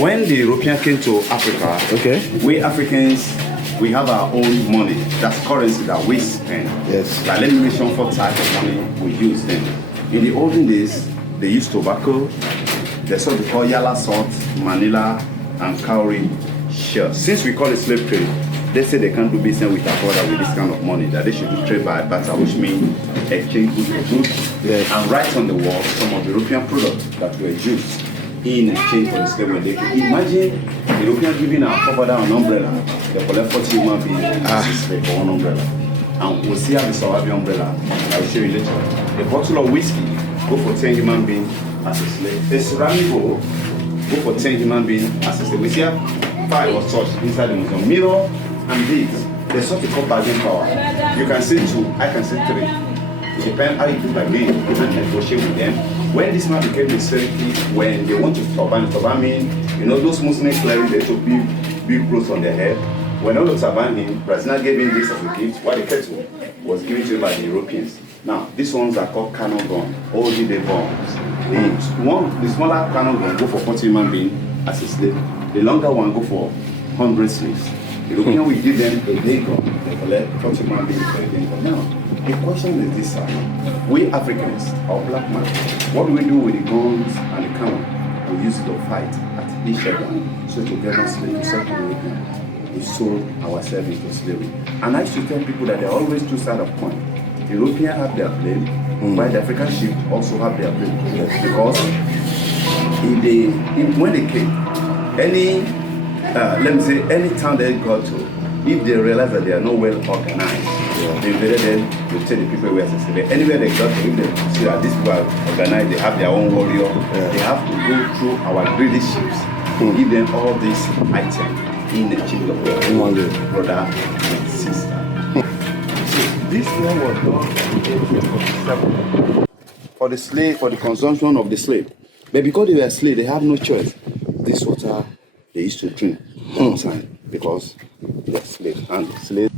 when the European came to Africa, we Africans, we have our own money. That's currency that we spend. Yes. Like, let me mention 4 types of money we use then. In the olden days, they used tobacco. There's what they call yala salt, manila, and cowrie shells. Since we call it slave trade, they say they can't do business with our brother with this kind of money, that they should do trade by barter, which means exchange goods for goods. Yes. And right on the wall, some of the European products that were used in exchange for the slave when they came. Imagine the European giving our forefather an umbrella, they collect 40 human beings as a slave for one umbrella. And we'll see how the survive the umbrella. I will show you later. A bottle of whiskey go for 10 human beings as a slave. A ceramic bowl go for 10 human beings as a slave. We see 5 or such inside the museum. Mirror and these. There's what we call bargaining power. You can say 2, I can say 3. It depends how you do bargain. You can negotiate with them. When this man became a slave, when they want to turban mean, you know, those Muslim clerics, they took big clothes on their head. When all the turban him, Brazil gave him this as a gift. What the kettle was given to him by the Europeans. Now, these ones are called cannon gun, olden day bombs. The smaller cannon gun go for 40 human beings as a slave. The longer one go for 100 slaves. The European will give them a day gun. They collect 40 human beings for a day gun. Now, the question is this, sir. We Africans, our black man, what do we do with the guns and the cannon? We use it to fight at each other. So to get us slaves, so to European, we sold ourselves into slavery. And I used to tell people that there are always 2 sides of coin. The Europeans have their blame, while the African sheep also have their blame. Because when they came, any town they got to, if they realize that they are not well organized, they invaded them to tell the people where to stay. Anywhere they got to, if they see that these people are organized, they have their own warrior, they have to go through our greedy ships to give them all these items in exchange of their brother and sister. So this one was done in 1847 for the slave, for the consumption of the slave. But because they were slaves, they have no choice. This water they used to drink all the time because they are slaves. And slaves.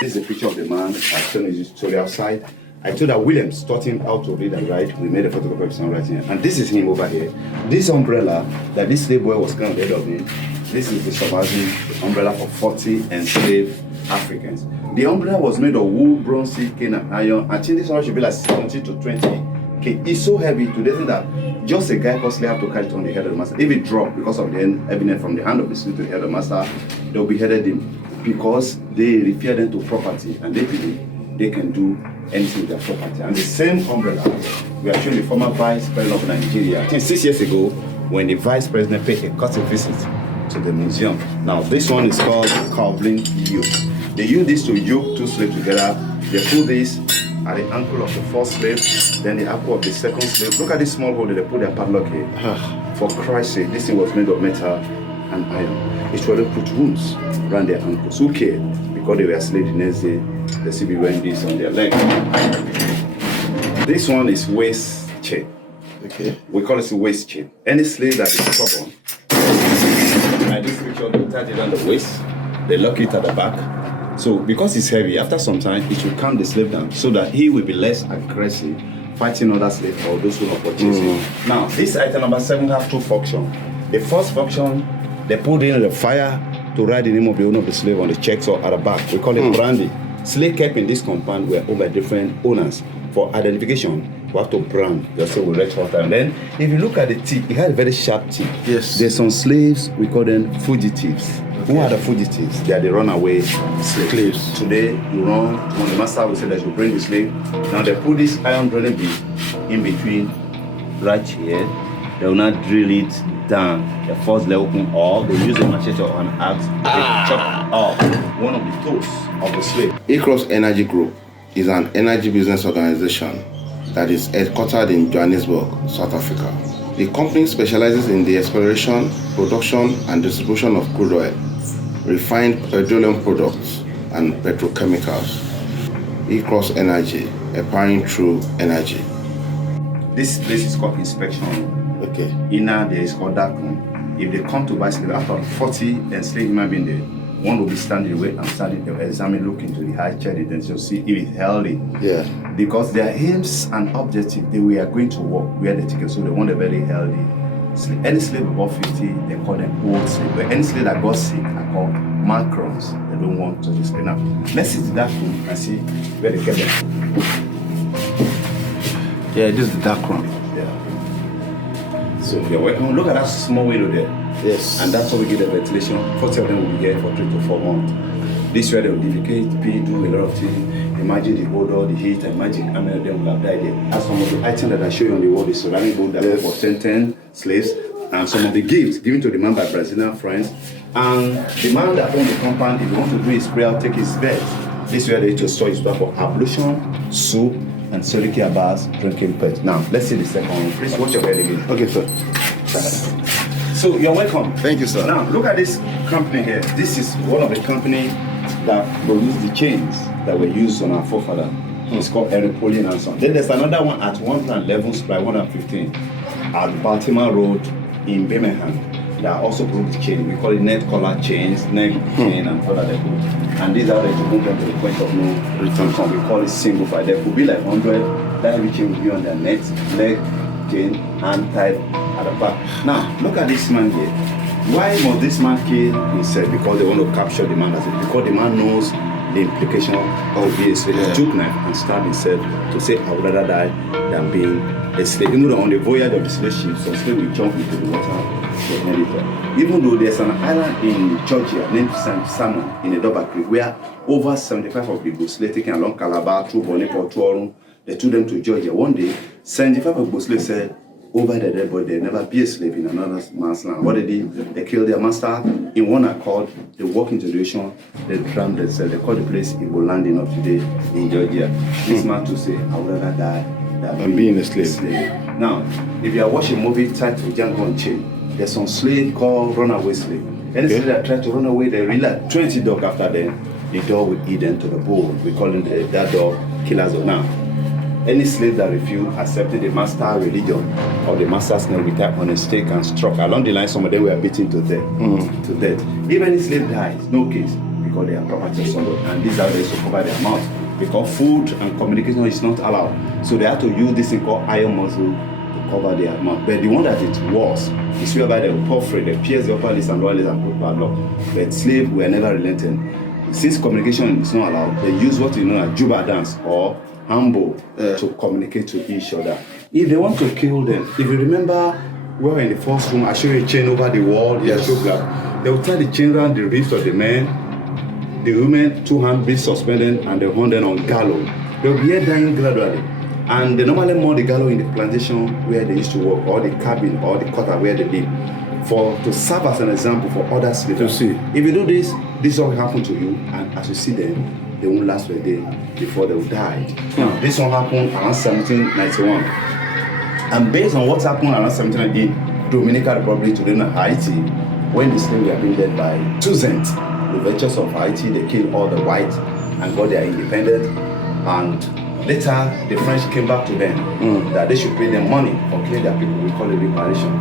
This is a picture of the man. I've shown you the story outside. I told that Williams taught him how to read and write. We made a photocopy of his handwriting. And this is him over here. This umbrella that this slave boy was kind of head of him. This is the surviving umbrella for 40 enslaved Africans. The umbrella was made of wool, bronze, cane, and iron. I think this one should be like 70 to 20. Okay, it's so heavy to the extent that just a guy constantly have to carry it on the head of the master. If it dropped because of the heaviness from the hand of the slave to the head of the master, they'll be headed him because they refer them to property and they believe they can do anything with their property. And the same umbrella, we are showing the former vice president of Nigeria, I think 6 years ago, when the vice president paid a courtesy visit to the museum. Now, this one is called cobbling yoke. They use this to yoke 2 slaves together. They put this at the ankle of the first slave, then the ankle of the second slave. Look at this small hole that they put their padlock here. For Christ's sake, this thing was made of metal and iron. It should have put wounds around their ankles. Who cared? Because they were slaves the next day, they still be wearing this on their leg. This one is waist chain. Okay. We call it a waist chain. Any slave that is stubborn, like this picture, they tie it on the waist, they lock it at the back. So because it's heavy, after some time, it will calm the slave down so that he will be less aggressive fighting other slaves or those who are purchasing. Now, this item number 7 has 2 functions. The first function, they put in the fire to write the name of the owner of the slave on the checks or at the back. We call it brandy. Slave kept in this compound were owned by different owners. For identification, we have to brand yourself with red water. And then, if you look at the teeth, it has very sharp teeth. Yes. There's some slaves, we call them fugitives. Who are the fugitives? They are the runaway slaves. Today, you run, when the master will say that you bring the slave. Now they put this iron drilling bit in between right here. They will not drill it down. They force the open or they use a machete or an axe. They chop off one of the toes of the slave. Across Energy Group is an energy business organization that is headquartered in Johannesburg, South Africa. The company specializes in the exploration, production, and distribution of crude oil, refined petroleum products, and petrochemicals. Across Energy, empowering through energy. This place is called inspection. Okay. Inner there is called dark room. If they come to buy slave, after 40 enslaved human being there, one will be standing away and starting to examine, look into the high chair, then to see if it's healthy. Yeah. Because their aims and objectives, they were going to work where they take it, so they want a very healthy Any slave above 50, they call them old slave. But any slave that got sick are called macrons. They don't want to display. Now, let's see that room and see where they get them. Yeah, this is the dark room. Yeah. So you're welcome. Look at that small window there. Yes. And that's how we get the ventilation. 40 of them will be here for 3 to 4 months. This way they will defecate, pee, do a lot of things. Imagine the odor, the heat, imagine how many of them will have died there. As some of the items that I show you on the wall, the ceramic bowl that were for 10 slaves, and some of the gifts given to the man by Brazilian friends. And the man that owned the compound, if he wants to do his prayer, take his bed. This way they to store his stuff for ablution, soup, and solitary baths, drinking pets. Now, let's see the second one. Please watch your head again. Okay, sir. So, you're welcome. Thank you, sir. Now, look at this company here. This is one of the companies that produce the chains that were used on our forefather. It's called Napoleon and Son. Then there's another one at 111 supply 115 at Baltimore Road in Birmingham that also produce chain. We call it net collar chains, neck chain, and collar they put. And these are the to move them to the point of no return. We call it single file. There could be like 100. That heavy chain will be on their neck, leg chain, hand tied at the back. Now look at this man here. Why must this man kill himself? Because they want to capture the man as it. Because the man knows the implication of being a slave. He took knife and stabbed himself to say, I would rather die than being a slave. Even though on the voyage of the slave ship, some slave will jump into the water. Even though there's an island in Georgia named St. Simon in the Dover Creek where over 75 of the slaves taken along Calabar through Bonipo, through Orun, they took them to Georgia. One day, 75 of the slaves said, over the dead body, they never be a slave in another man's land. What they did, they killed their master in one accord, they walk into the ocean, they drown themselves. They call the place Igbo landing of today in Georgia. This man to say, I would rather die than being a slave. Now, if you are watching a movie titled Django Unchained, there's some slave called runaway slave. Any slave that try to run away, they really like 20 dog after them. The dog will eat them to the bone. We call it that dog killer's dog. Now, any slave that refuse accepted the master religion or the master's name with type on a stake and struck. Along the line, some of them were beaten to death. If any slave dies, no case, because they are property of somebody. And these are ways to cover their mouth. Because food and communication is not allowed. So they have to use this thing called iron muscle to cover their mouth. But the one that it was is whereby they will porphyry, they pierce the upper lips and lower lips and put padlock. But slaves were never relenting. Since communication is not allowed, they use what you know as juba dance or humble to communicate to each other. If they want to kill them, if you remember, we were in the first room, I showed you a chain over the wall, yes. They will tie the chain around the wrists of the men, the women, 2 hands suspended, and they hung them on gallows. They will be here dying gradually. And they normally mow the gallows in the plantation where they used to work, or the cabin, or the quarter where they live, to serve as an example for other slaves. To see. If you do this, this will happen to you, and as you see them, they won't last for a day before they will die. This one happened around 1791. And based on what happened around 1790 in Dominican Republic to then Haiti, when the slaves were being led by Toussaint, the virtues of Haiti, they killed all the whites and got their independence. And later, the French came back to them that they should pay them money for killing their people. We call it reparation.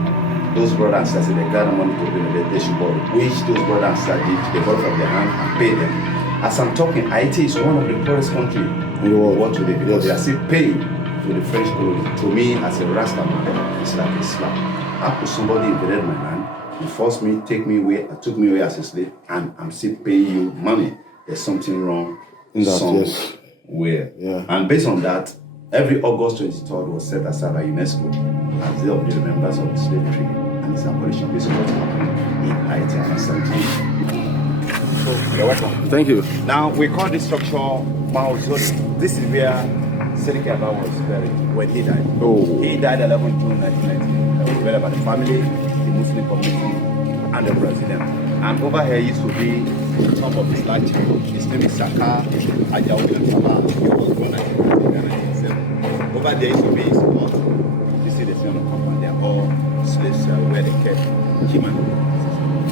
Those brothers and sisters, they got money to pay them, they should borrow. Which those brothers and sisters did, they borrowed from their hand and paid them. As I'm talking, Haiti is one of the poorest countries in the world today because they are still paying to the French colony. To me, as a Rasta man, it's like a slap. How could somebody invaded my land, you forced me, took me away as a slave, and I'm still paying you money? There's something wrong somewhere. Yeah. And based on that, every August 23rd was set aside by UNESCO as the day of the remembrance of the slave trade and its abolition. Based on what happened in Haiti and 17. You're welcome. Thank you. Now, we call this structure Mausoleum. This is where Sedike Aba was buried when he died. He died 11 June 1990. He was buried by the family, the Muslim community, and the Brazilian. And over here used to be the top of his large child. His name is Saka Ajao Salah. He was born in 1907. Over there used to be his spot. You see the scene of the compound. They are all slaves where they kept human.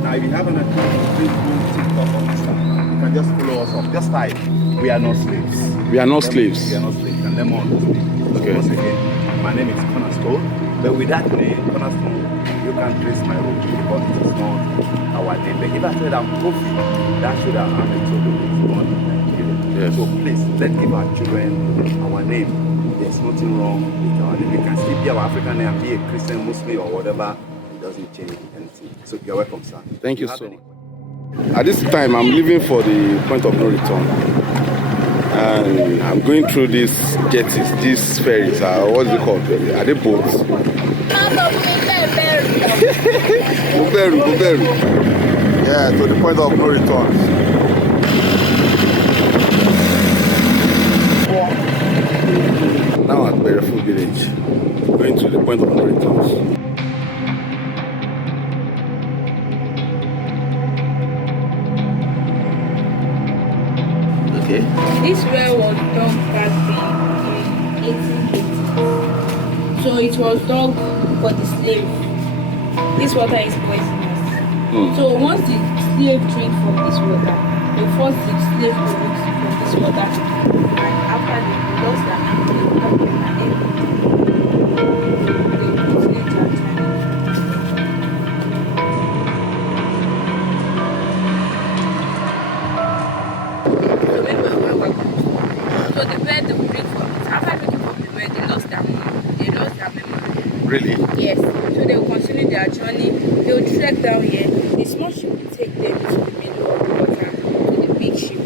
Now, if you have an account, TikTok or Instagram, you can just follow us up. Just type, we are not slaves. We are not slaves. We are not slaves. And them on. Okay. Once again, my name is Cornerstone. But with that name, Cornerstone, you can trace my root because it is not our name. But if I said I'm Kofi, that should have I'm a children. Yes. So please, let's give our children our name. There's nothing wrong with our name. We can still be our African name and be a Christian, Muslim, or whatever. doesn't change anything. So you're welcome, sir. Thank you have so any- much. At this time, I'm leaving for the point of no return. And I'm going through these jetties, these ferries. What is it called? Are they boats? Muberu, Muberu. Yeah, to the point of no return. Now at Bereful Village, going to the point of no return. Okay. This well was dug back in 1880s. So it was dug for the slave. This water is poisonous. So once the slave drink from this water, they force the slave to drink from this water. And after they lost their memory, they come and everything. They continue their journey. So when we were so the bird they will drink from it. After drinking from the bird, they lost their memory. They lost their memory. Really? Yes. So they will continue their journey. They will trek down here. The small ship will take them to the middle of the water to the big ship.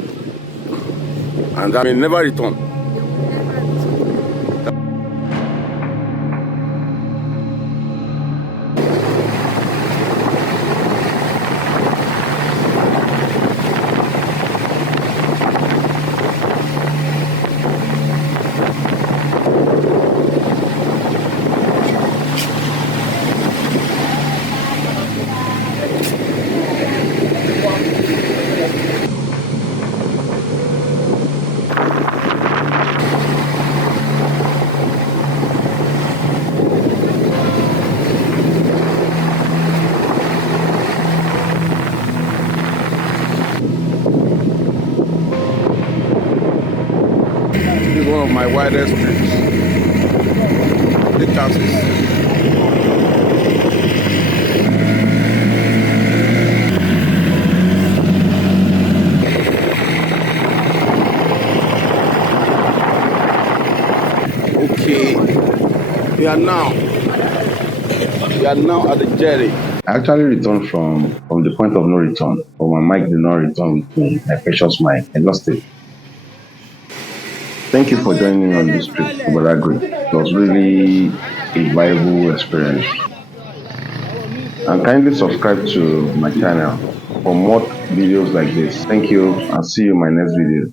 And that may never return. They will never return. This is one of my widest trips. Big chances. Okay, we are now at the jetty. I actually returned from the point of no return, but my mic did not return with me. My precious mic, I lost it. Thank you for joining me on this trip to Badagry. It was really a viable experience. And kindly subscribe to my channel for more videos like this. Thank you and see you in my next video.